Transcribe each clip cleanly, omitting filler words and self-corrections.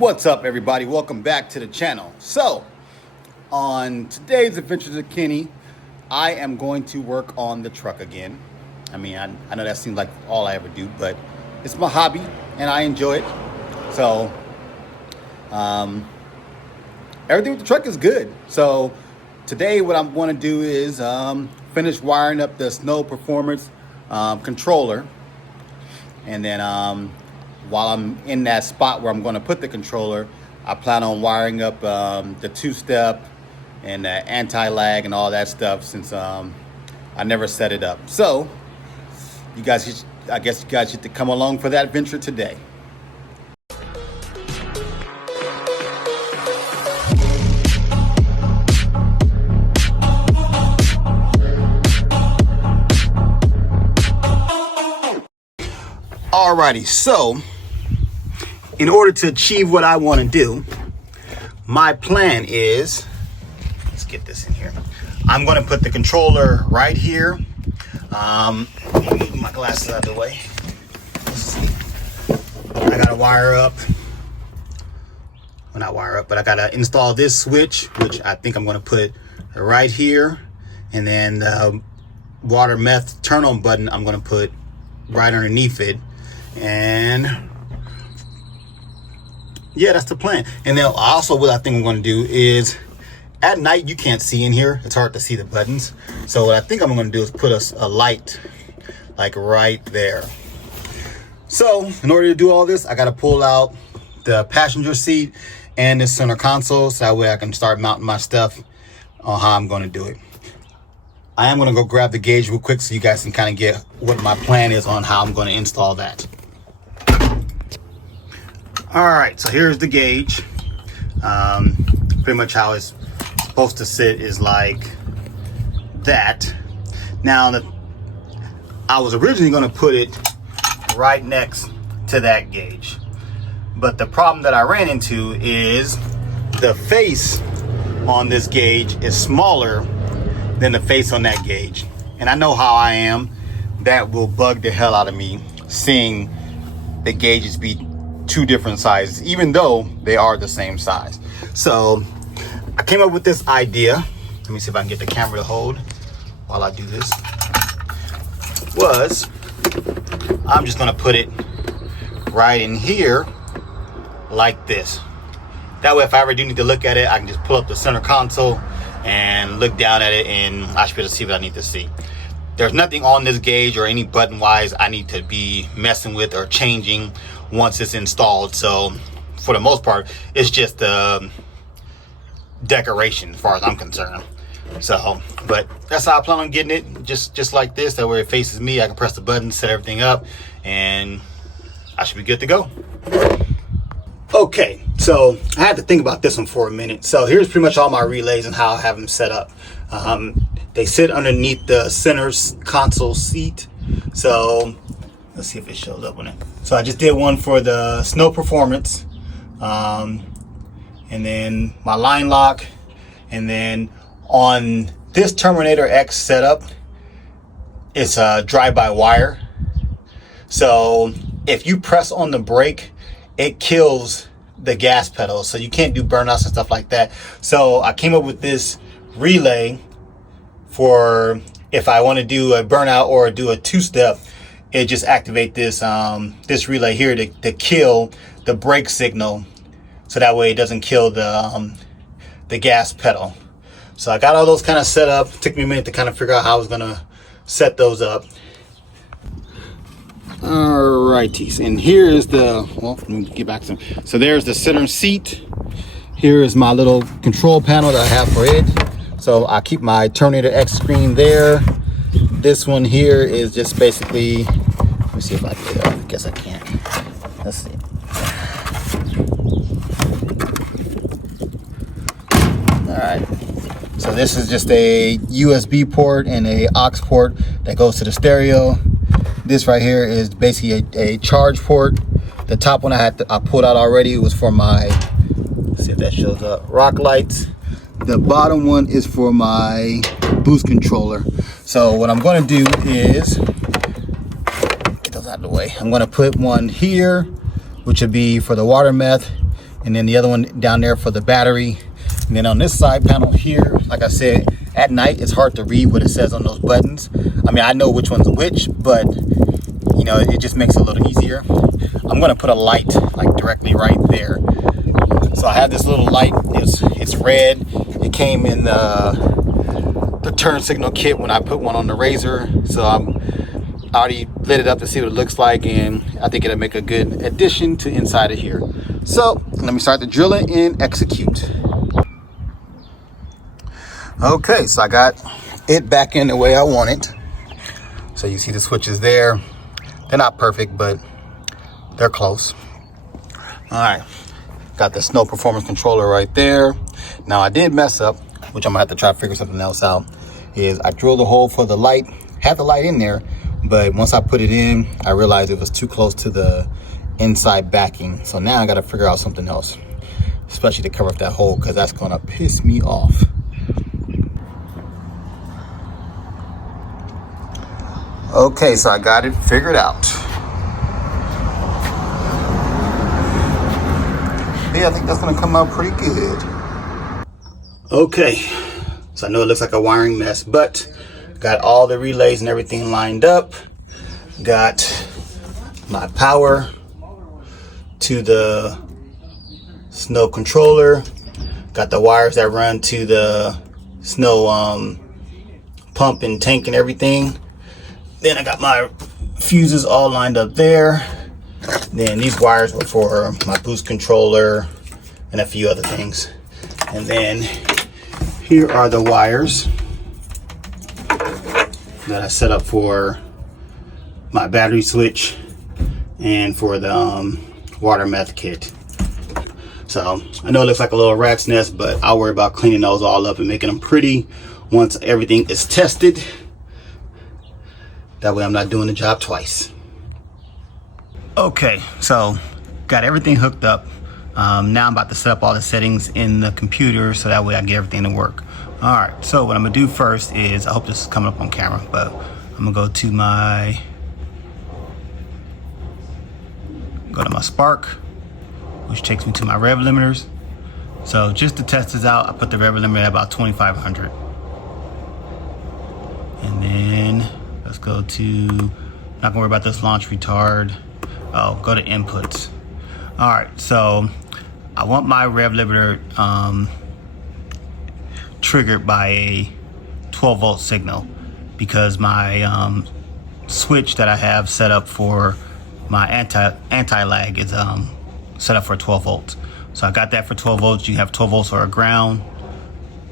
What's up, everybody? Welcome back to the channel. So on today's Adventures of Kenny, I am going to work on the truck again. I mean, I know that seems like all I ever do, but it's my hobby and I enjoy it. So everything with the truck is good. So today what I want to do is finish wiring up the Snow Performance controller, and then while I'm in that spot where I'm going to put the controller, I plan on wiring up the two-step and the anti-lag and all that stuff, since I never set it up. So you guys, I guess you guys get to come along for that adventure today. Alrighty, so in order to achieve what I want to do, my plan is, let's get this in here. I'm going to put the controller right here. I'm going to move my glasses out of the way. Let's see. I got to wire up. Well, not wire up, but I got to install this switch, which I think I'm going to put right here. And then the water meth turn on button, I'm going to put right underneath it. And yeah, that's the plan. And then also what I think I'm going to do is, at night you can't see in here, it's hard to see the buttons. So what I think I'm going to do is put a light like right there. So in order to do all this, I got to pull out the passenger seat and the center console, so that way I can start mounting my stuff on how I'm going to do it. I am going to go grab the gauge real quick so you guys can kind of get what my plan is on how I'm going to install that. All right, so here's the gauge. Pretty much how it's supposed to sit is like that. Now, I was originally going to put it right next to that gauge, but the problem that I ran into is the face on this gauge is smaller than the face on that gauge. And I know how I am. That will bug the hell out of me, seeing the gauges be two different sizes, even though they are the same size. So I came up with this idea. Let me see if I can get the camera to hold while I do this. I'm just gonna put it right in here like this. That way, if I ever do need to look at it, I can just pull up the center console and look down at it, and I should be able to see what I need to see. There's nothing on this gauge or any button wise I need to be messing with or changing once it's installed. So for the most part, it's just decoration as far as I'm concerned. So, but that's how I plan on getting it, just like this. That way it faces me, I can press the button, set everything up, and I should be good to go. Okay, so I had to think about this one for a minute. So here's pretty much all my relays and how I have them set up. They sit underneath the center console seat. So let's see if it shows up on it. So I just did one for the Snow Performance, and then my line lock, and then on this Terminator X setup, it's a drive-by-wire. So if you press on the brake, it kills the gas pedal, so you can't do burnouts and stuff like that. So I came up with this relay for if I want to do a burnout or do a two-step, it just activate this this relay here to kill the brake signal, so that way it doesn't kill the gas pedal. So I got all those kind of set up. It took me a minute to kind of figure out how I was gonna set those up. Alrighty, and here is the, well, let me get back to them. So there's the center seat. Here is my little control panel that I have for it. So I keep my Terminator X screen there. This one here is just basically, let me see if I can, I guess I can't. Let's see. Alright, so this is just a USB port and a aux port that goes to the stereo. This right here is basically a charge port. The top one I pulled out already was for my, let's see if that shows up, rock lights. The bottom one is for my boost controller. So what I'm going to do is get those out of the way. I'm going to put one here, which would be for the water meth, and then the other one down there for the battery. And then on this side panel here, like I said, at night it's hard to read what it says on those buttons. I mean, I know which one's which, but you know, it just makes it a little easier. I'm gonna put a light like directly right there. So I have this little light. It's red. It came in the turn signal kit when I put one on the Razor. So I already lit it up to see what it looks like, and I think it'll make a good addition to inside of here. So let me start the drilling and execute. Okay, so I got it back in the way I want it. So you see the switches there. They're not perfect, but they're close. All right, got the snow performance controller right there. Now I did mess up, which I'm gonna have to try to figure something else out, is I drilled a hole for the light, had the light in there, but once I put it in, I realized it was too close to the inside backing. So now I gotta figure out something else, especially to cover up that hole, because that's gonna piss me off. Okay, so I got it figured out. Yeah, I think that's gonna come out pretty good. Okay, so I know it looks like a wiring mess, but got all the relays and everything lined up. Got my power to the snow controller. Got the wires that run to the snow pump and tank and everything. Then I got my fuses all lined up there. Then these wires were for my boost controller and a few other things. And then here are the wires that I set up for my battery switch and for the water meth kit. So I know it looks like a little rat's nest, but I'll worry about cleaning those all up and making them pretty once everything is tested. That way I'm not doing the job twice. Okay, so got everything hooked up. Now I'm about to set up all the settings in the computer so that way I get everything to work. All right, so what I'm gonna do first is, I hope this is coming up on camera, but I'm gonna go to my spark, which takes me to my rev limiters. So just to test this out, I put the rev limiter at about 2,500. And then let's go to, not gonna worry about this launch retard. Oh, go to inputs. All right, so I want my rev limiter triggered by a 12-volt signal, because my switch that I have set up for my anti-lag is set up for 12 volts. So I got that for 12 volts. You have 12 volts or a ground.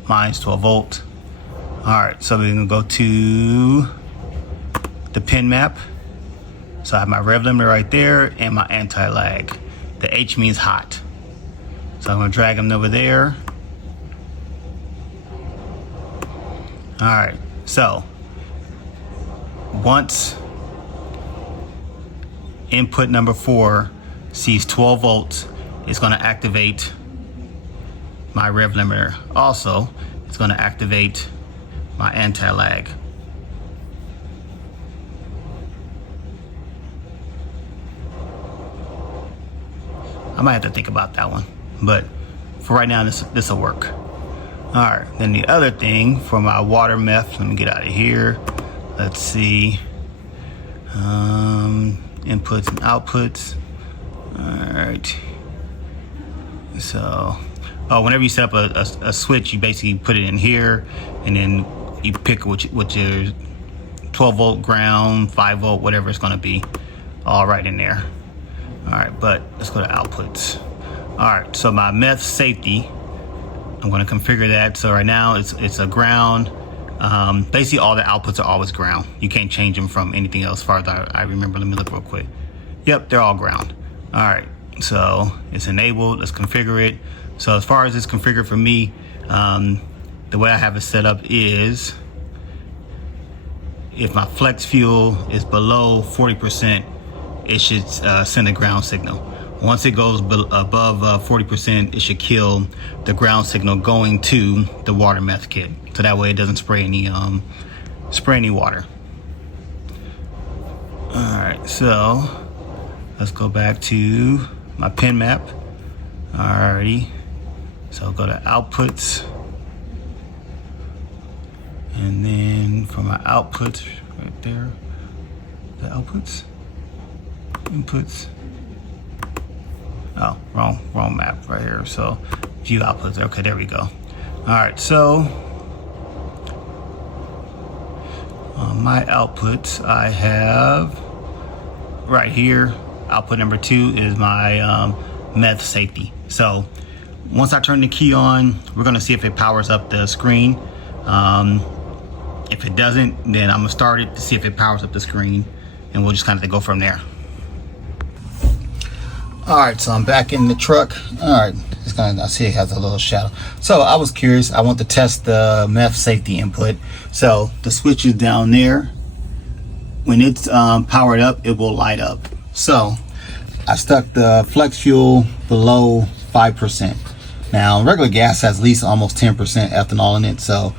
Mine's 12 volt. All right, so we're gonna go to the pin map. So I have my rev limiter right there and my anti-lag. The H means hot. So I'm gonna drag them over there. All right, so once input number 4 sees 12 volts, it's gonna activate my rev limiter. Also, it's gonna activate my anti-lag. I might have to think about that one, but for right now, this will work. All right, then the other thing for my water meth, let me get out of here. Let's see, inputs and outputs. All right, so, whenever you set up a switch, you basically put it in here, and then you pick which your 12 volt, ground, 5 volt, whatever it's gonna be, all right in there. All right, but let's go to outputs. All right, so my meth safety, I'm gonna configure that. So right now it's a ground. Basically all the outputs are always ground. You can't change them from anything else as far as I remember. Let me look real quick. Yep, they're all ground. All right, so it's enabled, let's configure it. So as far as it's configured for me, the way I have it set up is, if my flex fuel is below 40%, it should send a ground signal. Once it goes above 40%, it should kill the ground signal going to the water meth kit. So that way it doesn't spray any water. All right, so let's go back to my pin map. Alrighty. So go to outputs. And then from my outputs, right there, the outputs, inputs. Oh, wrong map right here. So view outputs. Okay, there we go. All right, so on my outputs, I have right here, output number 2 is my meth safety. So once I turn the key on, we're gonna see if it powers up the screen. If it doesn't, then I'm gonna start it to see if it powers up the screen, and we'll just kind of go from there. All right, so I'm back in the truck. All right, I see it has a little shadow. So I was curious, I want to test the meth safety input. So the switch is down there. When it's powered up, it will light up. So I stuck the flex fuel below 5%. Now regular gas has at least almost 10% ethanol in it. So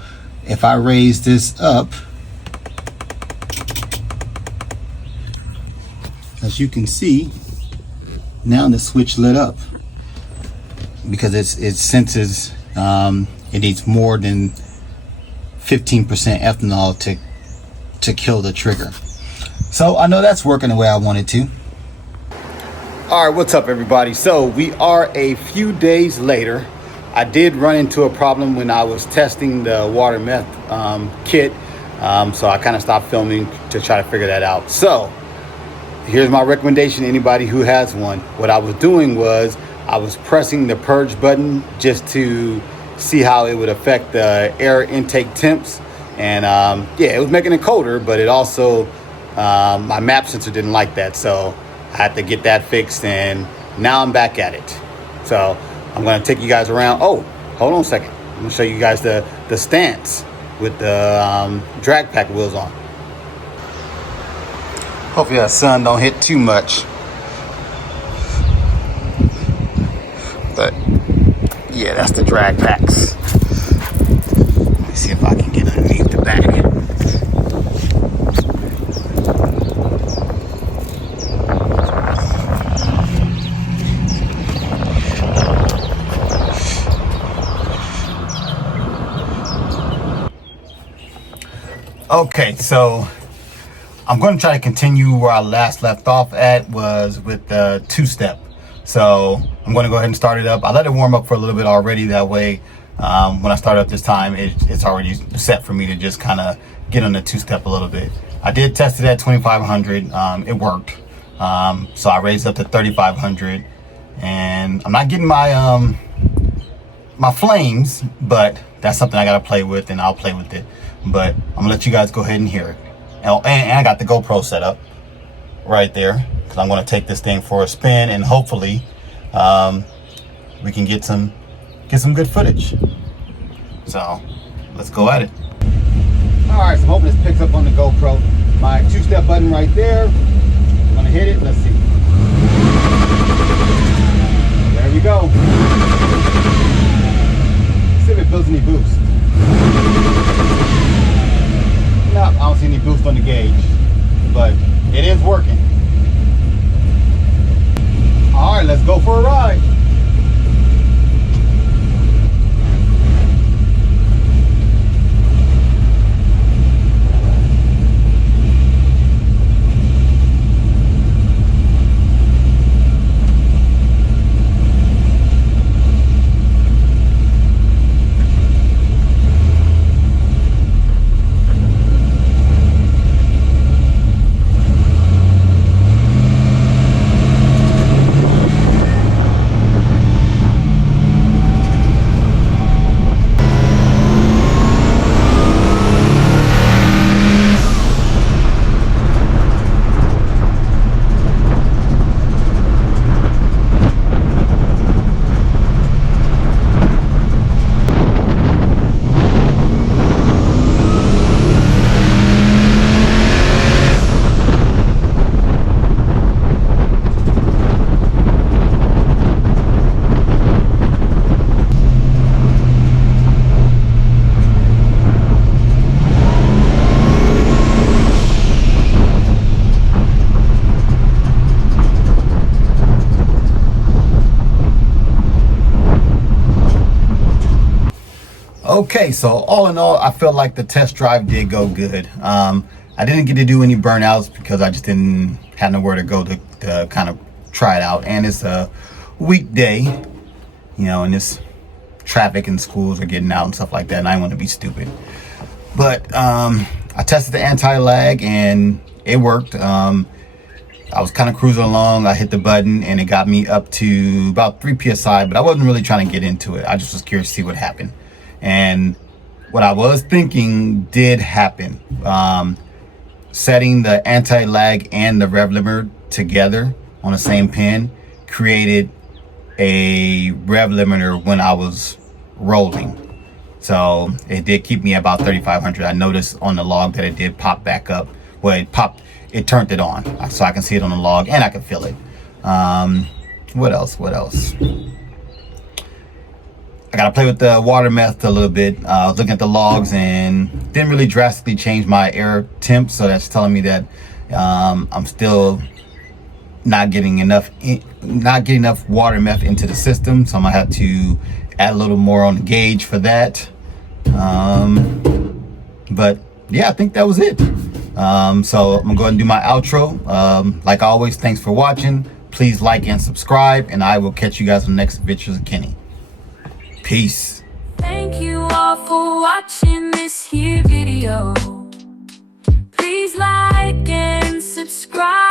if I raise this up, as you can see, now the switch lit up because it senses it needs more than 15% ethanol to kill the trigger. So I know that's working the way I want it to. All right, what's up everybody? So we are a few days later. I did run into a problem when I was testing the water meth kit, so I kind of stopped filming to try to figure that out. So here's my recommendation to anybody who has one. What I was doing was I was pressing the purge button just to see how it would affect the air intake temps. And yeah, it was making it colder, but it also, my map sensor didn't like that. So I had to get that fixed, and now I'm back at it. So I'm gonna take you guys around. Oh, hold on a second. I'm gonna show you guys the stance with the drag pack wheels on. Hopefully that sun don't hit too much. But yeah, that's the drag packs. Let me see if I can get underneath the back. Okay, so I'm going to try to continue where I last left off at, was with the 2-step. So I'm going to go ahead and start it up. I let it warm up for a little bit already. That way, when I start up this time, it's already set for me to just kind of get on the 2-step a little bit. I did test it at 2,500. It worked. So I raised up to 3,500, and I'm not getting my my flames, but that's something I got to play with, and I'll play with it. But I'm gonna let you guys go ahead and hear it. And I got the GoPro set up right there because I'm gonna take this thing for a spin, and hopefully we can get some good footage. So let's go at it. All right, so I'm hoping this picks up on the GoPro. My 2-step button right there. I'm gonna hit it. Let's see. There we go. Let's see if it builds any boost. No, I don't see any boost on the gauge, but it is working. All right, let's go for a ride. Okay, so all in all, I feel like the test drive did go good. I didn't get to do any burnouts because I just didn't have nowhere to go to kind of try it out. And it's a weekday, you know, and this traffic and schools are getting out and stuff like that, and I want to be stupid. But I tested the anti-lag and it worked. I was kind of cruising along. I hit the button and it got me up to about 3 psi, but I wasn't really trying to get into it. I just was curious to see what happened. And what I was thinking did happen. Setting the anti-lag and the rev limiter together on the same pin created a rev limiter when I was rolling. So it did keep me about 3,500. I noticed on the log that it did pop back up. Well, it turned it on, so I can see it on the log and I can feel it. What else? I gotta play with the water method a little bit. I was looking at the logs and didn't really drastically change my air temp, so that's telling me that I'm still not getting enough water meth into the system, so I'm gonna have to add a little more on the gauge for that. But yeah, I think that was it. So I'm gonna go ahead and do my outro. Like always, thanks for watching. Please like and subscribe, and I will catch you guys on the next Adventures of Kenny. Peace. Thank you all for watching this here video. Please like and subscribe.